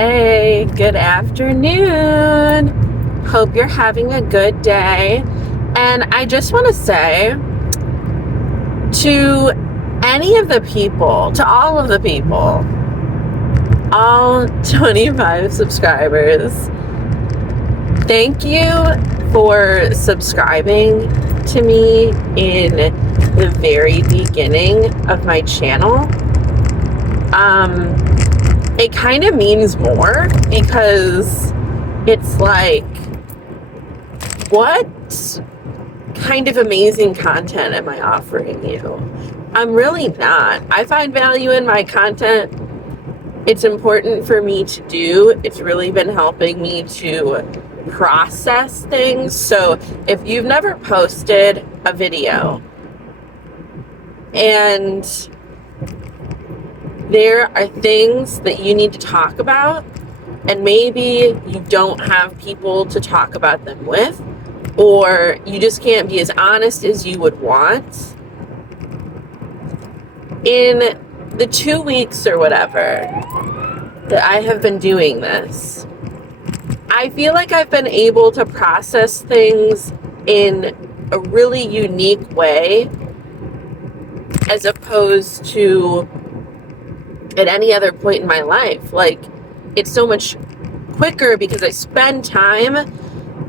Hey, good afternoon. Hope you're having a good day. And I just want to say to any of the people, to all of the people, all 25 subscribers, thank you for subscribing to me in the very beginning of my channel. It kind of means more because it's like, what kind of amazing content am I offering you? I'm really not. I find value in my content. It's important for me to do. It's really been helping me to process things. So if you've never posted a video and there are things that you need to talk about, and maybe you don't have people to talk about them with, or you just can't be as honest as you would want, in the 2 weeks or whatever that I have been doing this, I feel like I've been able to process things in a really unique way as opposed to at any other point in my life. Like, it's so much quicker because I spend time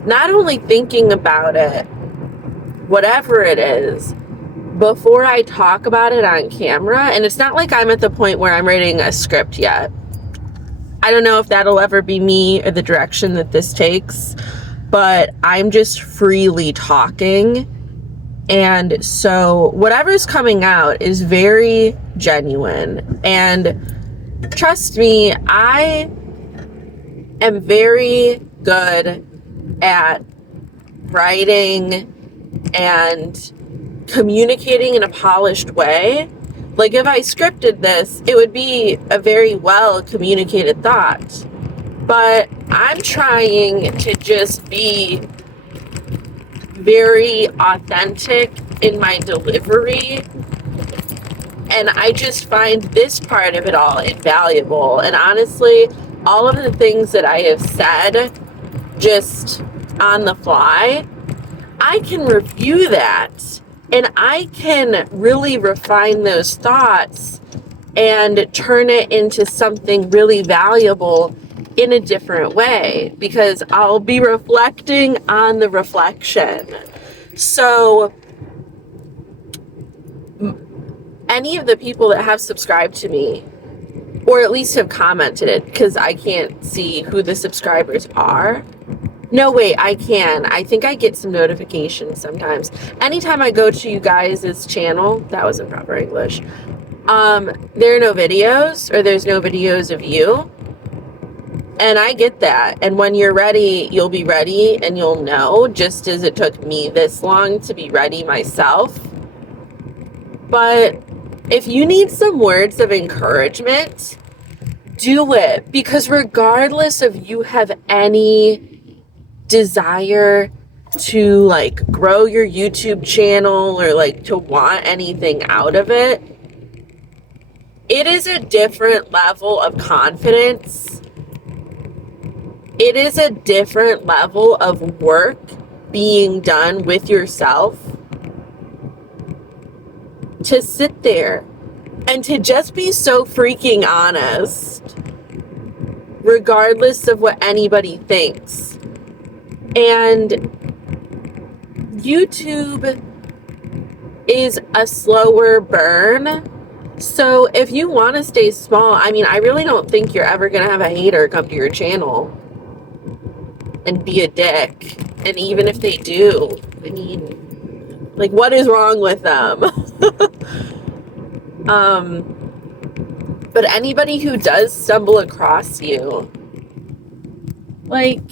not only thinking about it, whatever it is, before I talk about it on camera. And it's not like I'm at the point where I'm writing a script yet. I don't know if that'll ever be me or the direction that this takes, but I'm just freely talking. And so whatever's coming out is very genuine. And trust me, I am very good at writing and communicating in a polished way. Like, if I scripted this, it would be a very well communicated thought. But I'm trying to just be very authentic in my delivery, and I just find this part of it all invaluable. And honestly, all of the things that I have said just on the fly, I can review that and I can really refine those thoughts and turn it into something really valuable in a different way, because I'll be reflecting on the reflection. So any of the people that have subscribed to me, or at least have commented it, because I can't see who the subscribers are. No, wait, I can. I think I get some notifications sometimes. Anytime I go to you guys' channel, that was in proper English, there are no videos, or there's no videos of you. And I get that. And when you're ready, you'll be ready and you'll know, just as it took me this long to be ready myself. But if you need some words of encouragement, do it. Because regardless of you have any desire to like grow your YouTube channel or like to want anything out of it, it is a different level of confidence. It is a different level of work being done with yourself to sit there and to just be so freaking honest, regardless of what anybody thinks. And YouTube is a slower burn. So if you want to stay small, I mean, I really don't think you're ever going to have a hater come to your channel and be a dick. And even if they do, I mean, like, what is wrong with them? But anybody who does stumble across you, like,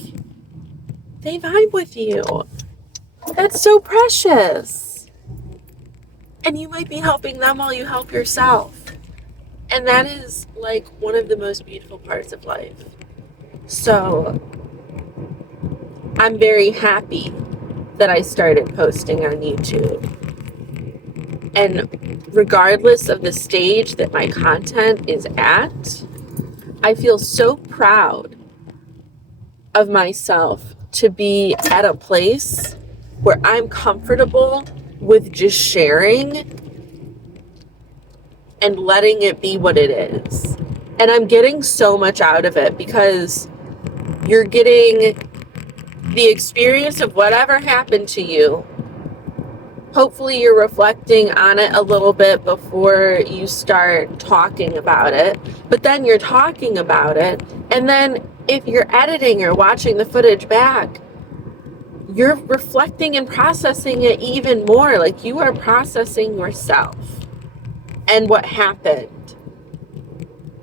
they vibe with you. That's so precious. And you might be helping them while you help yourself. And that is, like, one of the most beautiful parts of life. So I'm very happy that I started posting on YouTube. And regardless of the stage that my content is at, I feel so proud of myself to be at a place where I'm comfortable with just sharing and letting it be what it is. And I'm getting so much out of it because you're getting the experience of whatever happened to you. Hopefully you're reflecting on it a little bit before you start talking about it. But then you're talking about it. And then if you're editing or watching the footage back, you're reflecting and processing it even more. Like you are processing yourself and what happened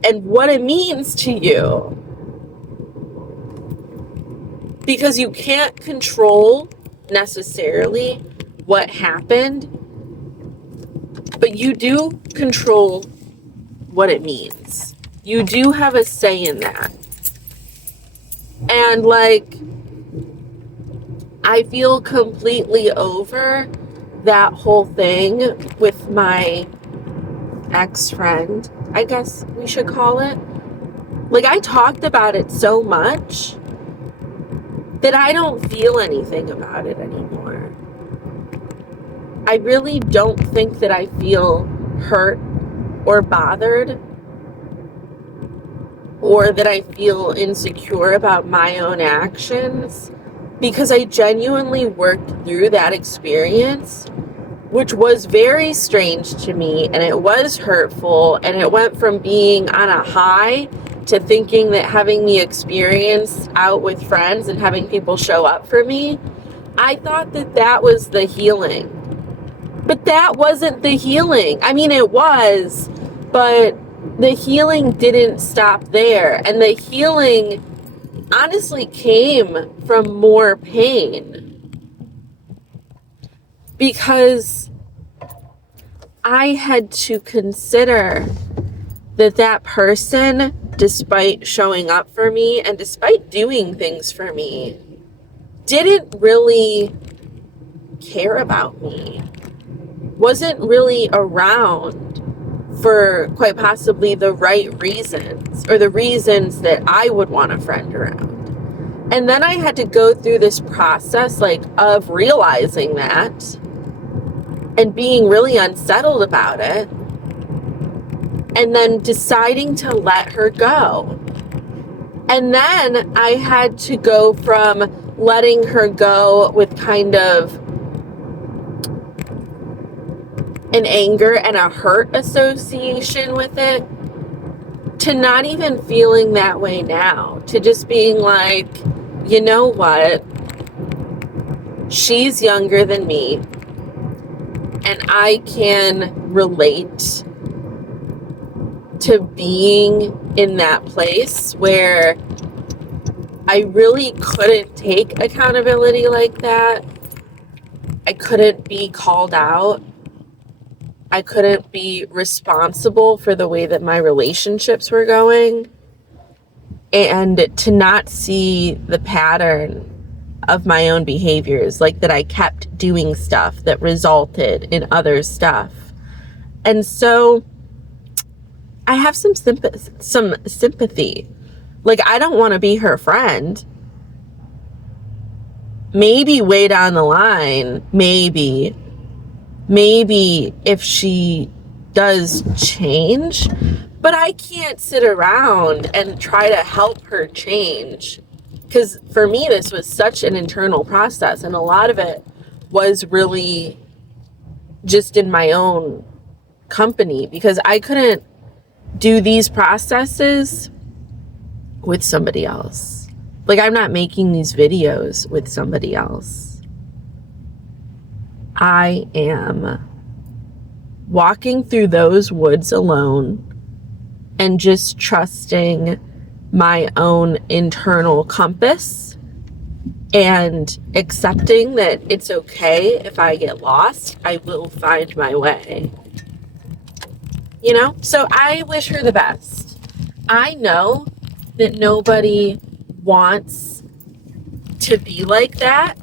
and what it means to you. Because you can't control necessarily what happened, but you do control what it means. You do have a say in that. And like, I feel completely over that whole thing with my ex-friend, I guess we should call it. Like, I talked about it so much that I don't feel anything about it anymore. I really don't think that I feel hurt or bothered, or that I feel insecure about my own actions, because I genuinely worked through that experience, which was very strange to me, and it was hurtful, and it went from being on a high to thinking that having the experience out with friends and having people show up for me, I thought that that was the healing. But that wasn't the healing. I mean, it was, but the healing didn't stop there. And the healing honestly came from more pain. Because I had to consider that that person, despite showing up for me and despite doing things for me, didn't really care about me, wasn't really around for quite possibly the right reasons, or the reasons that I would want a friend around. And then I had to go through this process of realizing that and being really unsettled about it, and then deciding to let her go. And then I had to go from letting her go with kind of an anger and a hurt association with it, to not even feeling that way now, to just being like, you know what, she's younger than me, and I can relate to being in that place where I really couldn't take accountability like that. I couldn't be called out. I couldn't be responsible for the way that my relationships were going. And to not see the pattern of my own behaviors, like that I kept doing stuff that resulted in other stuff. And so I have some sympathy. Like, I don't want to be her friend. Maybe way down the line, maybe if she does change, but I can't sit around and try to help her change. Because for me, this was such an internal process, and a lot of it was really just in my own company, because I couldn't do these processes with somebody else. Like, I'm not making these videos with somebody else. I am walking through those woods alone and just trusting my own internal compass and accepting that it's okay if I get lost. I will find my way. You know? So I wish her the best. I know that nobody wants to be like that,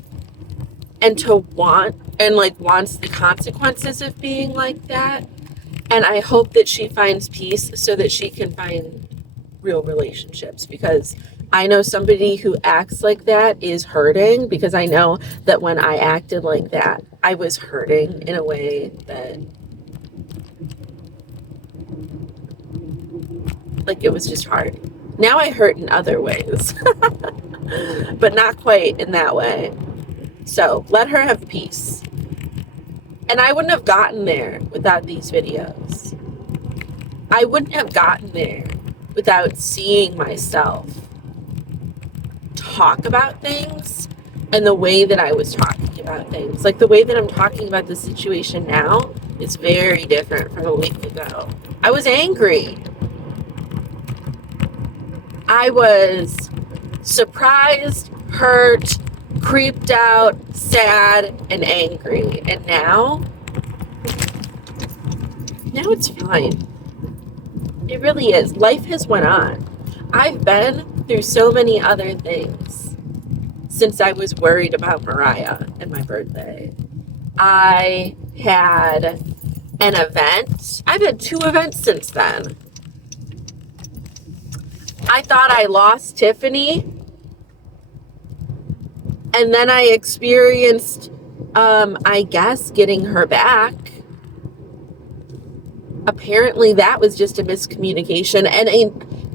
and to wants the consequences of being like that. And I hope that she finds peace so that she can find real relationships, because I know somebody who acts like that is hurting, because I know that when I acted like that, I was hurting in a way that, like, it was just hard. Now I hurt in other ways, but not quite in that way. So let her have peace. And I wouldn't have gotten there without these videos. I wouldn't have gotten there without seeing myself talk about things and the way that I was talking about things. Like, the way that I'm talking about the situation now is very different from a week ago. I was angry. I was surprised, hurt, creeped out, sad, and angry. And now it's fine. It really is. Life has went on. I've been through so many other things since I was worried about Mariah and my birthday. I had an event. I've had 2 events since then. I thought I lost Tiffany, and then I experienced, I guess, getting her back. Apparently that was just a miscommunication and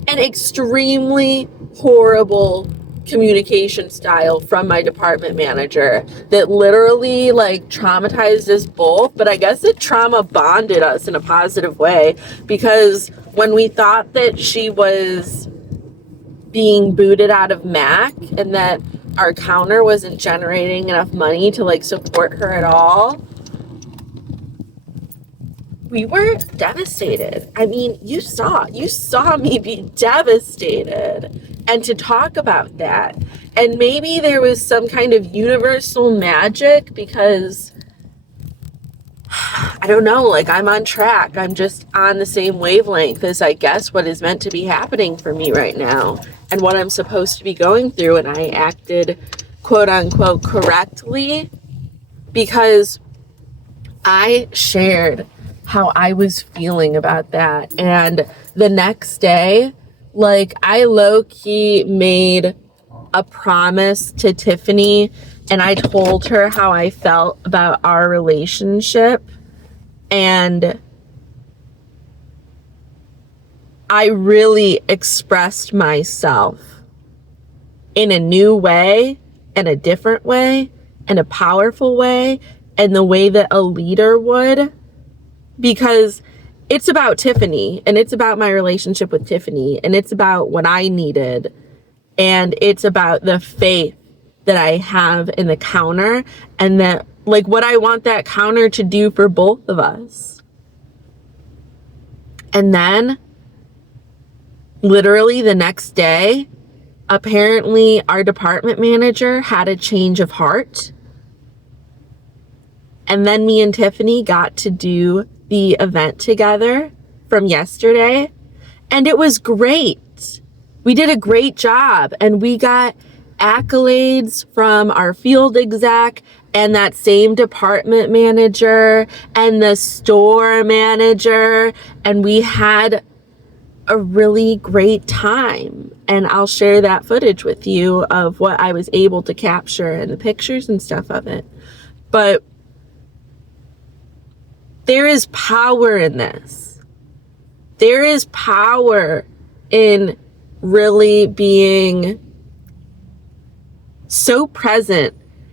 an extremely horrible communication style from my department manager that literally, like, traumatized us both. But I guess it trauma bonded us in a positive way, because when we thought that she was being booted out of Mac and that our counter wasn't generating enough money to, like, support her at all, we were devastated. I mean, you saw me be devastated. And to talk about that, and maybe there was some kind of universal magic, because I don't know, like, I'm on track. I'm just on the same wavelength as, I guess, what is meant to be happening for me right now and what I'm supposed to be going through. And I acted, quote unquote, correctly, because I shared how I was feeling about that. And the next day, like, I low-key made a promise to Tiffany, and I told her how I felt about our relationship, and I really expressed myself in a new way, and a different way, and a powerful way, and the way that a leader would, because it's about Tiffany, and it's about my relationship with Tiffany, and it's about what I needed, and it's about the faith that I have in the counter, and that, like, what I want that counter to do for both of us. And then, literally the next day, apparently our department manager had a change of heart. And then me and Tiffany got to do the event together from yesterday, and it was great. We did a great job, and we got accolades from our field exec and that same department manager and the store manager, and we had a really great time. And I'll share that footage with you of what I was able to capture and the pictures and stuff of it. But there is power in this. There is power in really being so present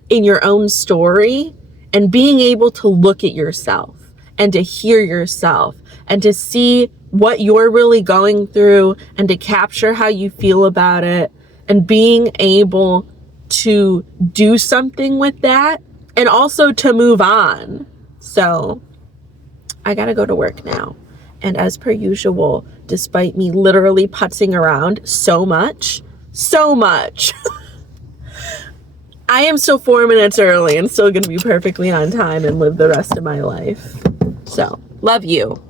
in your own story and being able to look at yourself and to hear yourself and to see what you're really going through and to capture how you feel about it and being able to do something with that and also to move on. So I gotta go to work now. And as per usual, despite me literally putzing around so much, I am still 4 minutes early and still gonna be perfectly on time and live the rest of my life. So, love you.